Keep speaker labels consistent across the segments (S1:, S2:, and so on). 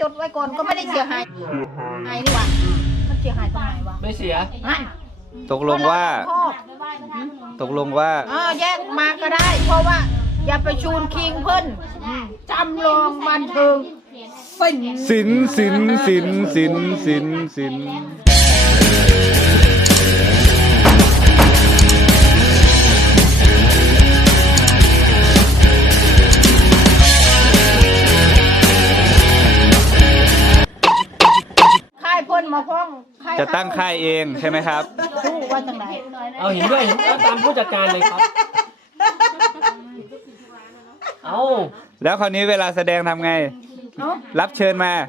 S1: จดไว้ก่อนก็ไม่ได้เสียหายไอ้นี่วะมันเสียหายตรงไหนวะ
S2: ไม่เสีย
S3: ตกลงว่า
S1: แยกมาก็ได้เพราะว่าอย่าไปชูนคิงเพิ่นจำลองบันเทิง
S3: สิน
S1: ค่ายเพิ่นมาพ้อง
S3: จะตั้งค่ายเองใช่ไหมครับ
S1: รู้ว่าจังไหน
S2: เอาเห็นด้วยตามผู้จัดการเลยครับเอา
S3: แล้วคราวนี้เวลาแสดงทำไงรับเชิญมา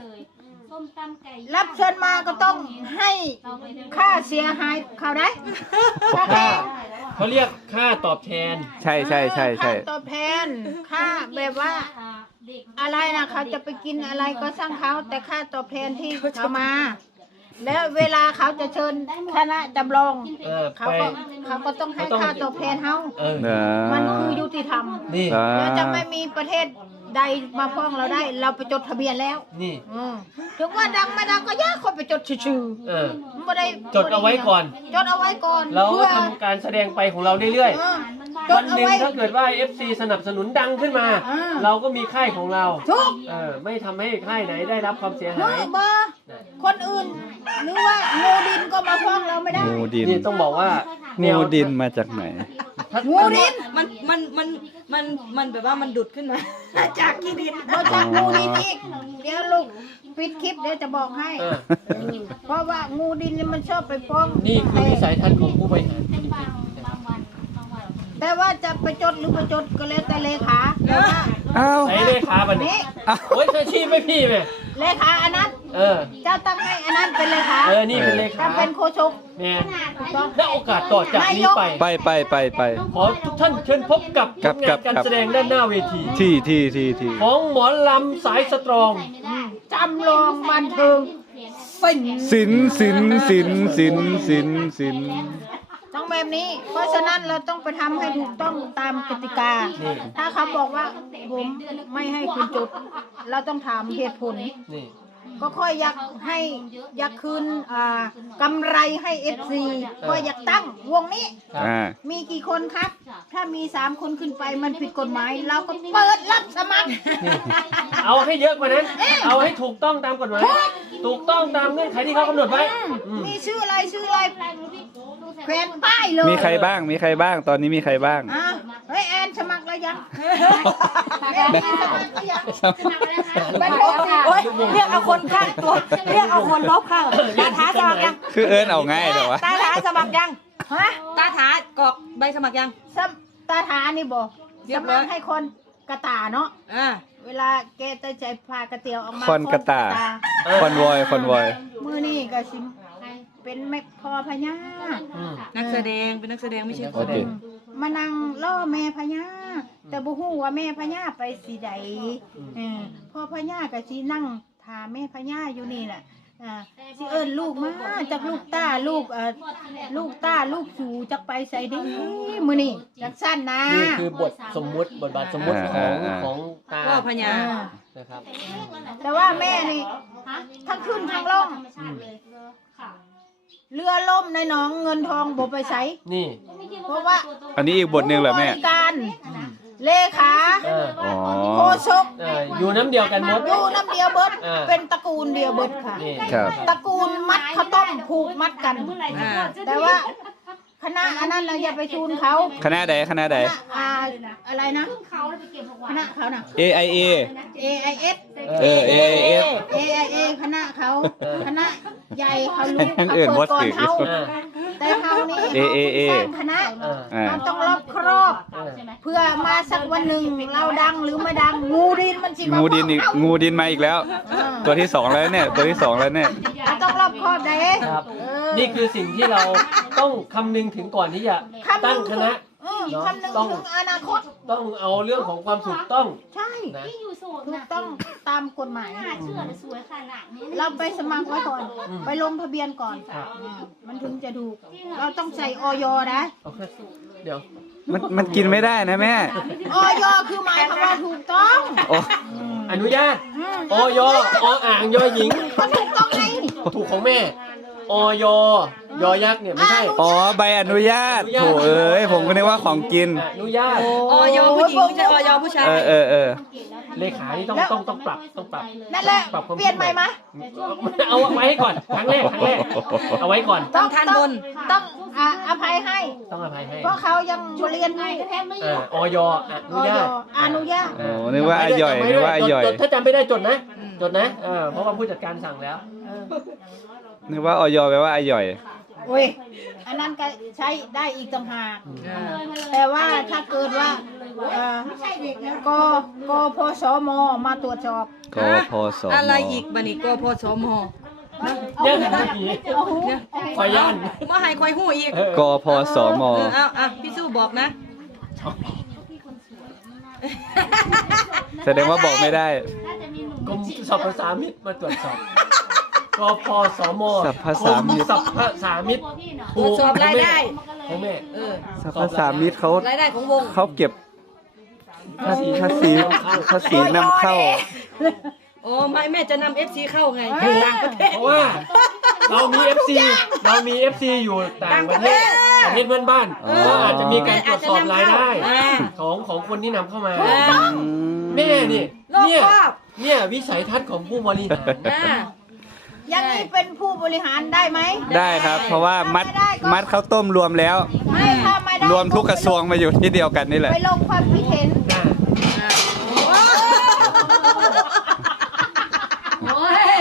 S1: ก็ต้องให้ค่าเสียหายเขาได้
S2: เขาเรียกค่าตอบแทน
S3: ใช่
S1: ค่าตอบแทนค่าแบบว่าอะไรนะเขาจะไปกินอะไรก็สร้างเขาแต่ค่าตอบแทนที่เขามาแล้วเวลาเขาจะเชิญคณะจำลองเขาก็ต้องให้ค่าตอบแทนเขามันคือยุติธรรมแล้วจะไม่มีประเทศใดมาฟ้องเราได้เราไปจดทะเบียนแล้ว
S2: นี่
S1: ถึงว่าดังไม่ดังก็ยากคนไปจดชื่อไม่ได้
S2: จดเอาไว้ก่อน
S1: เรา
S2: ทำการแสดงไปของเราเรื่อยๆวันหนึ่งถ้าเกิดว่า FC สนับสนุนดังขึ้นมาเราก็มีค่ายของเราไม่ทำให้ค่ายไหนได้รับความเสียหาย
S1: คนอื่นหรือว่างูดินก็มาฟ้องเราไม่ได้
S3: งูดิน
S2: นี่ต้องบอกว่า
S3: งูดินมาจากไหน
S1: งูดิน
S4: มันแบบว่ามันดุดขึ้นมาจากขี้ดิน
S1: มาจากงูดินอีกเดี๋ยวลูกปิดคลิปเดี๋ยวจะบอกให้เพราะว่างูดินนี่มันชอบไปฟ้อง
S2: นี่คือวิสัยทัศน์ของผู้บริหาร
S1: แต่ว่าจะไปจดหรือไปจดก็แล้วแต่เลขา
S2: ไอ้เลขาบันนี้โอ้ยอาชีพไม่พี่ไหม
S1: เลขาอันนั้นเจ้าตั้งให้อันนั้นเป็นเลขา
S2: นี่เป็นเลขา
S1: เป็นโคชก
S2: เนี่ยได้โอกาสต่อจากนี้
S3: ไป
S2: ขอทุกท่านเชิญพบกับการแสดงด้านหน้าเวที
S3: ที่
S2: ของหมอลำสายสตรอง
S1: จำลองบันเทิง
S3: สิน
S1: ต้องแบบนี้เพราะฉะนั้นเราต้องไปทำให้ถูกต้องตามกติกาถ้าเขาบอกว่าผมไม่ให้คุณจดเราต้องถามเหตุผลก็ค่อยอยากคืนกำไรให้ FC ก็อยากตั้งวงนี้มีกี่คนครับถ้ามี3 คนขึ้นไปมันผิดกฎหมายเราก็เปิดรับสมัคร
S2: เอาให้เยอะกว่านั้นเอาให้ถูกต้องตามกฎหมายถูกต้องตามเงื่อนไขที่เขากำหนดไว้
S1: มีชื่ออะไรแขวนป้ายเลย
S3: มีใครบ้างตอนนี้มีใครบ้าง
S1: เฮ้ยแอนสมัครแล้วยัง
S4: เรียกเอาคนข้างตัวเรียกเอาคนรอบข้างตาถาสมัครยัง
S3: คือเอาง่ายเลยวะ
S4: ตาถาสมัครยังตาถากรอกใบสมัครยัง
S1: ตาถานี่บอกสมัครให้คนกระตาเนาะเวลาแกตั้งใจพากระเตียวออกมา
S3: คนกระตาคอนวอย
S1: มือนี่ก็ชิมเป็นแม่พอพญา
S4: นักแสดงเป็นนักแสดงไม่ใช่คน
S1: มานั่งล่อแม่พญาแต่บุหูว่าแม่พญาไปสีใดพ่อพญาก็ชีนั่งถามแม่พญาอยู่นี่แหละสิเอิญลูกมาจากลูกตาลูกสูจากไปใส่ดิมือนี่จากสั้นนะ
S2: นี่คือบทบาทสมมุติของตา
S4: พ่อพญา
S2: นะครับ
S1: แต่ว่าแม่นี่ทั้งขึ้นทั้งล่องเรือล่มในหนองเงินทองบ่ไปใช้
S2: นี่
S1: เพราะว่า
S3: อันนี้อีกบทหนึ่งเหรอแม่
S1: การเลขาโคชก
S2: อยู่น้ำเดียวกันหมด
S1: อยู่น้ำเดียวเบิดเป็นตระกูลเดียวเบิดค่ะตระกูลมัดข้าวต้มผูกมัดกันแต่ว่าคณะอันนั้นเราอย่าไปชูนเขา
S3: คณะใด
S1: อะไรนะคณะเขาน่ะ
S3: AIS
S1: AIS คณะเขาคณะใหญ่เขารู้ก่อนเขาแต่เขานี่สร้างคณะเราต้องรอบครอบเพื่อมาสักวันหนึ่งเราดังหรือไม่ดังงูดินมันสิ
S3: งูดินมาอีกแล้วตัวที่2แล้วเนี่ย
S1: ต้องรอบครอบได้
S2: นี่คือสิ่งที่เราต้องคำนึงถึงก่อนที่จะตั้งคณะ
S1: ต้องอนาคต
S2: ต้องเอาเรื่องของความถูกต้อง
S1: ใช่ถูกต้องตามกฎหมายเราไปสมัครไว้ก่อนไปลงทะเบียนก่อนมันถึงจะถูกเราต้องใส่อยนะ
S2: เดี๋ยว
S3: มันกินไม่ได้นะแม่
S1: ออยคือหมายคำว่าถูกต้อง
S3: โอ้
S2: อนุญาตอยออ่างยอหญิง
S1: ก็ถูกต้องไง
S2: ถูกของแม่อยยอยักษ์เนี่ยไม่ใช่
S3: อ๋อใบอนุญาตโถเอ้ยผมก็นึกว่าของกิน
S2: อนุญาต
S4: ออยผู้หญิงไม่ใช่ออยผู้ชาย
S3: เออ
S2: เลขานี่ต้องปรับ
S1: นั่นแหละ
S2: ปรับความ
S1: เปลี่ยนใหม่ไหม
S2: เอาไว้ให้ก่อนครั้งแรกเอาไว้ก่อน
S4: ต้องทันบน
S1: ต้องอภัยให้
S2: ต้องอภัยให้
S1: เพราะเขายังเรียนอยู่
S2: อยอนุญาต
S1: อนุญาต
S3: โอ้นึกว่าอร่อยนึกว่าอร่อย
S2: จดถ้าจำไม่ได้จดนะเพราะว่าผู้จัดการสั่งแล้ว
S3: นึกว่าออยแปลว่าอร่อย
S1: โอ้ยอันนั้นก็ใช้ได้อีกต่างหากแต่ว่าถ้าเกิดว่ากพสมมาตรวจสอบ
S3: กพสม
S4: อะไรอีกบันนี้กพสม
S2: ยังผีคอยย่าน
S4: มาให้คอยหู้อีก
S3: กพสม
S4: เอาพี่สู้บอกนะ
S3: แสดงว่าบอกไม่ได้
S2: กรมสรรพสามิตมาตรวจสอบกพสม
S3: สรรพสามิต
S2: สรรพสามิต
S4: ตรวจสอบรายได้
S2: ของแม่
S3: สรรพสามิตเขา
S4: รายได้ของวง
S3: เขาเก็บภาษีนำเข้า
S4: โอ้ไม่แม่จะนำ FC เข้าไงต่างประเทศ
S2: เพราะว่าเรามี FC อยู่ต่างประเทศเพื่อนบ้านก็อาจจะมีการตรวจสอบรายได้ของคนที่นำเข้ามาแม่เนี่ยวิสัยทัศน์ของผู้บริหาร
S1: ยังนี้เป็นผู้บริหารได้ไหม
S3: ได้ครับ เพราะว่ามัดข้าวต้มรวมแล้ว
S1: ไม่ถ้าไม่ได้
S3: รวมทุกกระทรวงมาอยู่ที่เดียวกันนี่แหละ
S1: ไปลงความคิดเห็น
S5: โอ้ย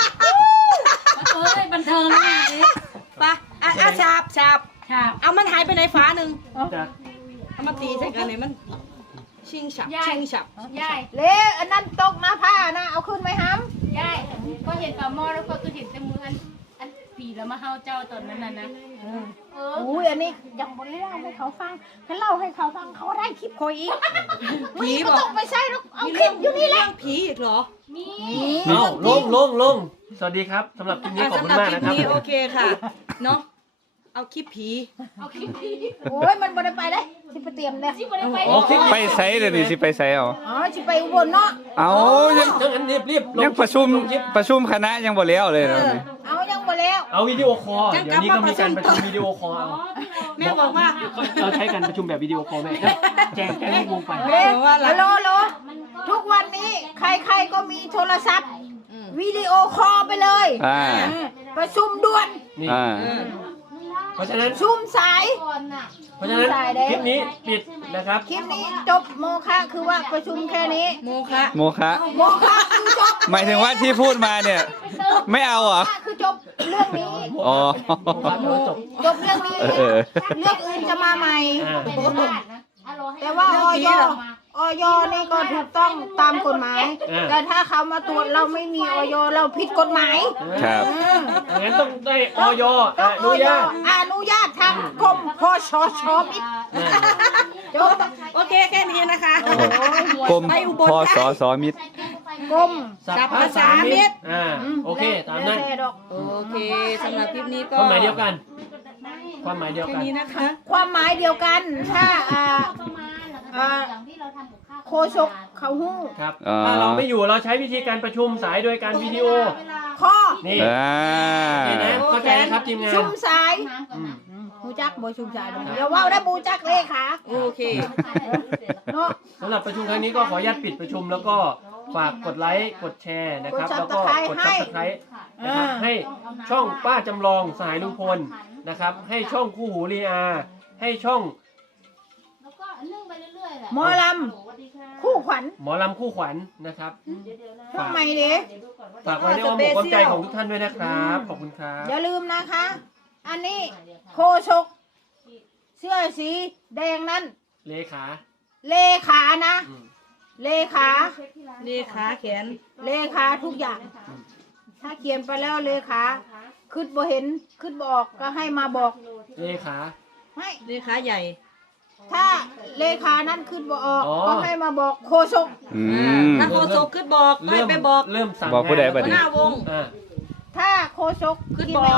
S5: บันเทิงนะนี่
S4: ปะฉาบเอามันหายไปไหนฝาหนึ่งเอามาตีใส่กันไหนมันชิงฉับ
S5: ยาย
S1: เละอันนั้นตกหน้าผ้านะเอาขึ้นไหมฮัม
S5: ยายก็เห็นปลาหม้อแล้วก็เห็นแต่มืออันผีแล้วมาเฮาเจ้าตอนนั้นนะ
S1: อุ้ยอันนี้ยังบริเล่าให้เขาฟังถ้าเล่าให้เขาฟังเขาได้คลิปคอยอีก
S4: ผี
S1: ก็
S4: บอก
S1: ต้องไปใช่แล้วเอาคลิปอยู่นี่แหละ
S4: ผีอีกเหรอ
S5: มี
S2: เอาลงสวัสดีครับสำหรับคลิปนี้ขอบคุณมากนะครับ
S4: สำหรับคลิปนี้โอเคค่ะเนาะเอาคลิปผี
S5: เอาคลิปผี
S1: โอ้ยมันบ่ได้ไปเลยสิไปเตรียมเลย
S5: ที่บ่ได้ไป
S2: อ๋อคลิป
S3: ไปไซส์เดี๋ยวนี้สิไปไซส์เอา
S1: อ๋อสิไปอุบลเนาะ
S3: เอายัง
S2: ทั้งนั้นรีบล
S3: ยังประชุมคณะยังบ่แล้วเลยนะ
S1: เอายังบ่แล้ว
S2: เอาวิดีโอคอลเดี๋ยวนี้ก็มีการประชุมวิดีโอคอลเอา
S4: แม่บอกว่า
S2: เราใช้การประชุมแบบวิดีโอคอลแม่แจ้งให้วงไป
S1: เละฮัลโหลทุกวันนี้ใครๆก็มีโทรศัพท์วิดีโอคอลไปเลย ประชุมด่วน
S2: นี่
S3: อ่า
S2: เพราะฉะนั้น
S1: ชุมสาย
S5: ก่อนน่ะ
S2: คลิปนี้ปิดนะครับ
S1: คลิปนี้จบโมฆะคือว่าประชุมแค่นี้
S4: โมคะ
S3: โมคะ
S1: โมฆะคือจบ
S3: หมายถึงว่าที่พูดมาเนี่ย ไม่เอาเหรอ
S1: คือจบเรื่องนี้
S3: อ๋อ
S2: จบ
S1: จบเรื่องนี้
S3: เออ
S1: เรื่องอื่นจะมาใหม่ แต่ว่าออยนี่ก็ถูกต้องตามกฎหมาย แต่ถ้าเขามาตรวจเราไม่มีออยเราผิดกฎหมาย
S3: ครับ
S2: งั้นต้องได้อย
S1: ต้อง
S2: อนุญาต
S1: อนุญาตทางกรมพชชมิตรจบ
S4: โอเคแค่นี้นะคะ
S3: กรม
S4: ไปอุบล
S3: พ
S4: ได้
S3: สสมิตร
S1: กรม
S2: สรรพสามิตโอเคตามนั้น
S1: แดอก
S4: โอเคสำหรับคลิปนี้ก็
S2: ความหมายเดียวกัน ความหมายเดียว
S4: แค่
S2: กัน
S4: นี้นะคะ
S1: ความหมายเดียวกัน ถ้า
S5: ประมาณอย่างที่เราทำกับข้าว
S1: โคศกเขาหู้
S2: ครับ
S3: อ่า
S2: ถ้าเราไม่อยู่เราใช้วิธีการประชุมสายโดยการวิดีโอ
S1: ข้อ
S2: นี่
S3: อ่า
S2: นี่นะเข้าใจนะครับทีมงาน
S1: ชุมสาย
S5: น้ำกับน้ำ
S1: บูจักบ่ชุมสายอย่าว่าได้บูจักเลยค่ะ
S4: โอเค
S1: เนาะ
S2: สำหรับประชุมครั้งนี้ก็ขออนุญาตปิดประชุมแล้วก็ฝากกดไลค์กดแชร์นะครับ แล้วก็กด Subscribe นะครับให้ช่องป้าจำลองสหายลุงพลนะครับ ให้ช่องคู่หูรีอาให้ช่อง
S5: แล้วก็นึ่งไปเรื่อยๆแหละ
S1: หมอลำคู่ขวัญ
S2: หมอลำคู่ขวัญนะครับ
S1: ทำไมเด้
S2: ฝากไว้ในอ้อมอกอ้อมใจของทุกท่านด้วยนะครับขอบคุณครับ
S1: อย่าลืมนะคะ อันนี้โคศกเสื้อสีแดงนั้น
S2: เลขา
S1: เลขานะ เลขา
S4: นี่ขาแขน
S1: เลขาทุกอย่าง ถ้าเขียนไปแล้วเลขาคืดบ่เห็นคืดบออกก็ให้มาบอก
S2: เลขา
S1: ให้
S4: นี่ขาใหญ่
S1: ถ้าเลขานั้นคืดบ่ออกก็ให้มาบอกโคศก
S3: อืม
S4: ถ้าโคศกขึ้นบอกไม่ไปบอก
S2: เริ่มสั่ง
S3: บอกผู้ใดบัด
S4: หัว
S3: นี้
S4: หน้าวง
S2: อ่า
S1: ถ้าโคศก
S4: ขึ้น
S1: คิด
S4: บ
S1: ไม่
S4: อก
S1: ม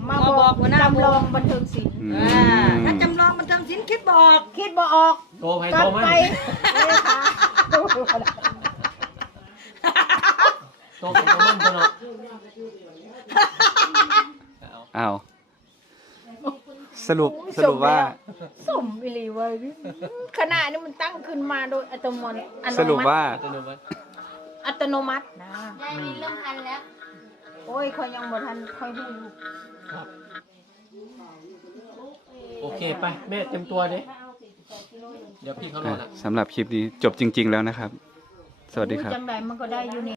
S1: มาบอกจำลองบันเทิงศิลป์
S4: ถ้าจำลองมันทำสินคิดบอก
S1: คิดบ่ออก
S2: โตไป
S1: กลั
S2: โต
S1: บ
S2: มา
S1: ไปเลยค่ะ
S2: โตไปโตมันตัวเนาะ
S3: อ้าวสรุปว่า
S1: สมวิลีเว้ยขณะนี้มันตั้งขึ้นมาโดยอัตโนมัติ
S3: สรุปว่า
S1: อัตโนมัตินะ
S5: ยายมีเริ่มทันแล้ว
S1: โอ้ยเขายังบ่ทันค่อยดู
S2: ครับโอเคไปแม่เต็มตัวดิเดี๋ยวพี่เขารอละ
S3: สำหรับคลิปนี้จบจริง ๆ แล้วนะครับ สวัสดีครับ
S1: จังใดมันก็ได้อยู่นี่